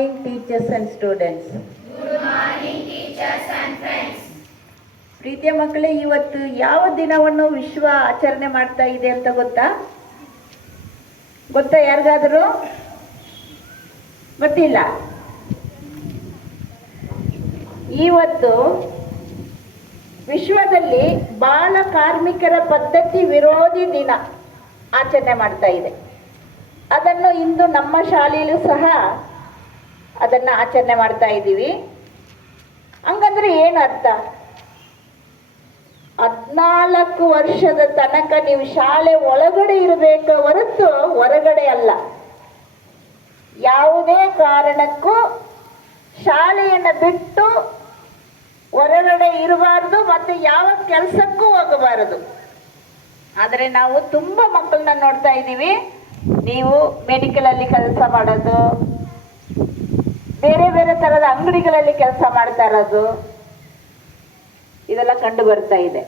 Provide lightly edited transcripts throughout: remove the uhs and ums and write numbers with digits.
morning, teachers and students. Good morning, teachers and friends. ಪ್ರೀತಿಯ ಮಕ್ಕಳೇ, ಇವತ್ತು ಯಾವ ದಿನವನ್ನು ವಿಶ್ವ ಆಚರಣೆ ಮಾಡ್ತಾ ಇದೆ ಅಂತ ಗೊತ್ತಾ ಯಾರಿಗಾದರೂ? ಗೊತ್ತಿಲ್ಲ. ಇವತ್ತು ವಿಶ್ವದಲ್ಲಿ ಬಾಲ ಕಾರ್ಮಿಕರ ಪದ್ಧತಿ ವಿರೋಧಿ ದಿನ ಆಚರಣೆ ಮಾಡ್ತಾ ಇದೆ. ಅದನ್ನು ಇಂದು ನಮ್ಮ ಶಾಲೆಯಲ್ಲೂ ಸಹ ಅದನ್ನು ಆಚರಣೆ ಮಾಡ್ತಾ ಇದ್ದೀವಿ. ಹಂಗಂದ್ರೆ ಏನು ಅರ್ಥ? 14 ವರ್ಷದ ತನಕ ನೀವು ಶಾಲೆ ಒಳಗಡೆ ಇರಬೇಕು ಹೊರತು ಹೊರಗಡೆ ಅಲ್ಲ. ಯಾವುದೇ ಕಾರಣಕ್ಕೂ ಶಾಲೆಯನ್ನು ಬಿಟ್ಟು ಹೊರಗಡೆ ಇರಬಾರ್ದು ಮತ್ತು ಯಾವ ಕೆಲಸಕ್ಕೂ ಹೋಗಬಾರದು. ಆದರೆ ನಾವು ತುಂಬ ಮಕ್ಕಳನ್ನ ನೋಡ್ತಾ ಇದ್ದೀವಿ. ನೀವು ಮೆಡಿಕಲಲ್ಲಿ ಕೆಲಸ ಮಾಡೋದು, ಬೇರೆ ಬೇರೆ ಥರದ ಅಂಗಡಿಗಳಲ್ಲಿ ಕೆಲಸ ಮಾಡ್ತಾ ಇರೋದು, ಇದೆಲ್ಲ ಕಂಡು ಬರ್ತಾ ಇದೆ.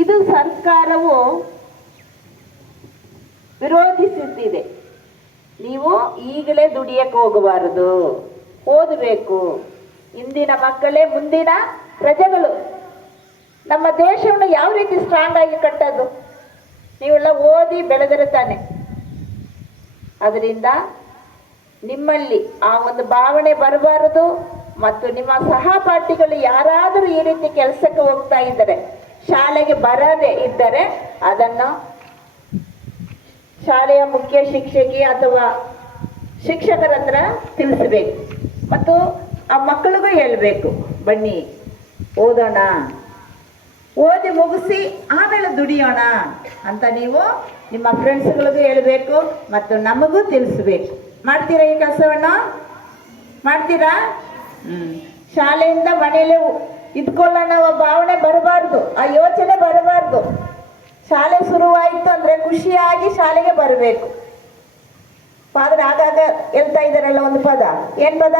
ಇದು ಸರ್ಕಾರವು ವಿರೋಧಿಸುತ್ತಿದೆ. ನೀವು ಈಗಲೇ ದುಡಿಯಕ್ಕೆ ಹೋಗಬಾರದು, ಓದಬೇಕು. ಇಂದಿನ ಮಕ್ಕಳೇ ಮುಂದಿನ ಪ್ರಜೆಗಳು. ನಮ್ಮ ದೇಶವನ್ನು ಯಾವ ರೀತಿ ಸ್ಟ್ರಾಂಗ್ ಆಗಿ ಕಟ್ಟೋದು? ನೀವೆಲ್ಲ ಓದಿ ಬೆಳೆದರೆ ತಾನೆ. ಅದರಿಂದ ನಿಮ್ಮಲ್ಲಿ ಆ ಒಂದು ಭಾವನೆ ಬರಬಾರದು. ಮತ್ತು ನಿಮ್ಮ ಸಹಪಾಠಿಗಳು ಯಾರಾದರೂ ಈ ರೀತಿ ಕೆಲಸಕ್ಕೆ ಹೋಗ್ತಾ ಇದ್ದರೆ, ಶಾಲೆಗೆ ಬರದೇ ಇದ್ದರೆ ಅದನ್ನು ಶಾಲೆಯ ಮುಖ್ಯ ಶಿಕ್ಷಕಿ ಅಥವಾ ಶಿಕ್ಷಕರ ಹತ್ರ ತಿಳಿಸಬೇಕು. ಮತ್ತು ಆ ಮಕ್ಕಳಿಗೂ ಹೇಳಬೇಕು, ಬನ್ನಿ ಓದೋಣ, ಓದಿ ಮುಗಿಸಿ ಆಮೇಲೆ ದುಡಿಯೋಣ ಅಂತ ನೀವು ನಿಮ್ಮ ಫ್ರೆಂಡ್ಸ್ಗಳಿಗೂ ಹೇಳಬೇಕು ಮತ್ತು ನಮಗೂ ತಿಳಿಸ್ಬೇಕು. ಮಾಡ್ತೀರಾ ಈ ಕೆಲಸವನ್ನು? ಮಾಡ್ತೀರಾ? ಶಾಲೆಯಿಂದ ಮನೆಯಲ್ಲೇ ಇದ್ಕೊಳ್ಳೋಣ ಭಾವನೆ ಬರಬಾರ್ದು, ಆ ಯೋಚನೆ ಬರಬಾರ್ದು. ಶಾಲೆ ಶುರುವಾಯಿತು ಅಂದರೆ ಖುಷಿಯಾಗಿ ಶಾಲೆಗೆ ಬರಬೇಕು. ಫಾದರ್ ಆಗಾಗ ಹೇಳ್ತಾ ಇದ್ದಾರಲ್ಲ ಒಂದು ಪದ, ಏನು ಪದ?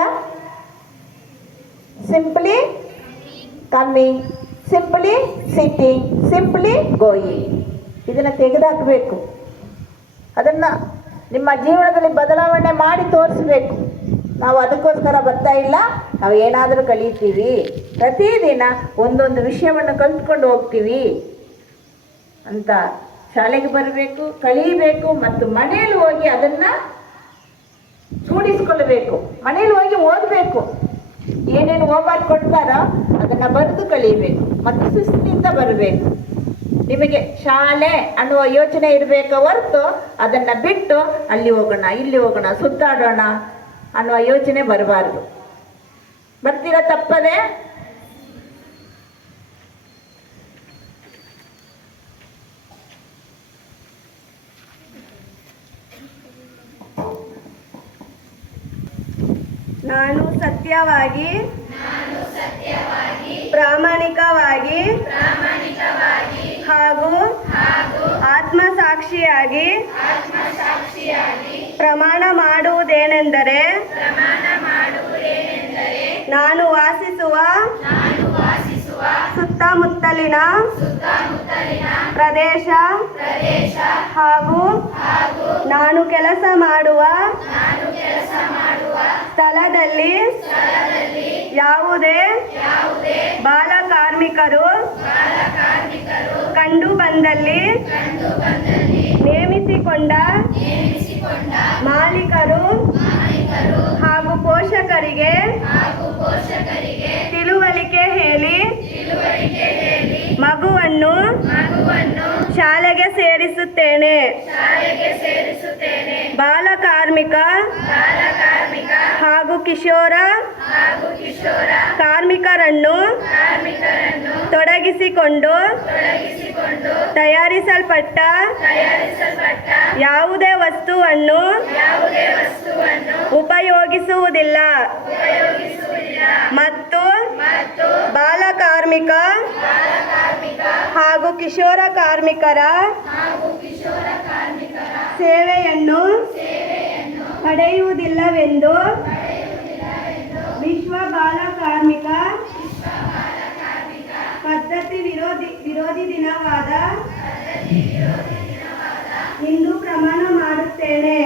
Simply coming, simply sitting, simply going. ಇದನ್ನು ತೆಗೆದುಹಾಕಬೇಕು. ಅದನ್ನು ನಿಮ್ಮ ಜೀವನದಲ್ಲಿ ಬದಲಾವಣೆ ಮಾಡಿ ತೋರಿಸ್ಬೇಕು. ನಾವು ಅದಕ್ಕೋಸ್ಕರ ಬರ್ತಾ ಇಲ್ಲ, ನಾವು ಏನಾದರೂ ಕಲಿತೀವಿ, ಪ್ರತಿದಿನ ಒಂದೊಂದು ವಿಷಯವನ್ನು ಕಲಿತ್ಕೊಂಡು ಹೋಗ್ತೀವಿ ಅಂತ ಶಾಲೆಗೆ ಬರಬೇಕು, ಕಲಿಯಬೇಕು. ಮತ್ತು ಮನೆಯಲ್ಲಿ ಹೋಗಿ ಅದನ್ನು ರೂಢಿಸ್ಕೊಳ್ಬೇಕು. ಮನೆಯಲ್ಲಿ ಹೋಗಿ ಓದಬೇಕು. ಏನೇನು ಹೋಮ್ವರ್ಕ್ ಕೊಡ್ತಾರೋ ಅದನ್ನು ಬರೆದು ಕಲಿಯಬೇಕು ಮತ್ತು ಶಿಸ್ತಿನಿಂದ ಬರಬೇಕು. ನಿಮಗೆ ಶಾಲೆ ಅನ್ನುವ ಯೋಚನೆ ಇರಬೇಕು ಹೊರತು ಅದನ್ನು ಬಿಟ್ಟು ಅಲ್ಲಿ ಹೋಗೋಣ, ಇಲ್ಲಿ ಹೋಗೋಣ, ಸುತ್ತಾಡೋಣ ಅನ್ನುವ ಯೋಚನೆ ಬರಬಾರ್ದು. ಬರ್ತೀರಾ ತಪ್ಪದೆ? ನಾನು ಸತ್ಯವಾಗಿ ಪ್ರಾಮಾಣಿಕವಾಗಿ ಹಾಗೂ ಆತ್ಮಸಾಕ್ಷಿಯಾಗಿ ಪ್ರಮಾಣ ಮಾಡುವುದೇನೆಂದರೆ, ನಾನು ವಾಸಿಸುವ ಸುತ್ತಮುತ್ತಲಿನ ಪ್ರದೇಶ ಹಾಗೂ ನಾನು ಕೆಲಸ ಮಾಡುವ ಸ್ಥಳದಲ್ಲಿ ಯಾವುದೇ ಬಾಲ ಕಾರ್ಮಿಕರು ಕಂಡು ಬಂದಲ್ಲಿ ನೇಮಿಸಿಕೊಂಡ ಮಾಲೀಕರು ಹಾಗೂ ಪೋಷಕರಿಗೆ ತಿಳುವಳಿಕೆ ಹೇಳಿ ಮಗುವನ್ನು ಶಾಲೆಗೆ ಸೇರಿಸುತ್ತೇನೆ. ಬಾಲ ಕಾರ್ಮಿಕ ಹಾಗೂ ಕಿಶೋರ ಕಾರ್ಮಿಕರನ್ನು ತೊಡಗಿಸಿಕೊಂಡು ತಯಾರಿಸಲ್ಪಟ್ಟ ಯಾವುದೇ ವಸ್ತುವನ್ನು ಉಪಯೋಗಿಸುವುದಿಲ್ಲ ಮತ್ತು ಬಾಲ ಕಾರ್ಮಿಕ ಹಾಗೂ ಕಿಶೋರ ಕಾರ್ಮಿಕರ ಸೇವೆಯನ್ನು ಪಡೆಯುವುದಿಲ್ಲವೆಂದು ವಿಶ್ವ ಬಾಲ ಕಾರ್ಮಿಕ ಪದ್ಧತಿ ವಿರೋಧಿ ದಿನವಾದ ಇಂದು ಪ್ರಮಾಣ ಮಾಡುತ್ತೇನೆ.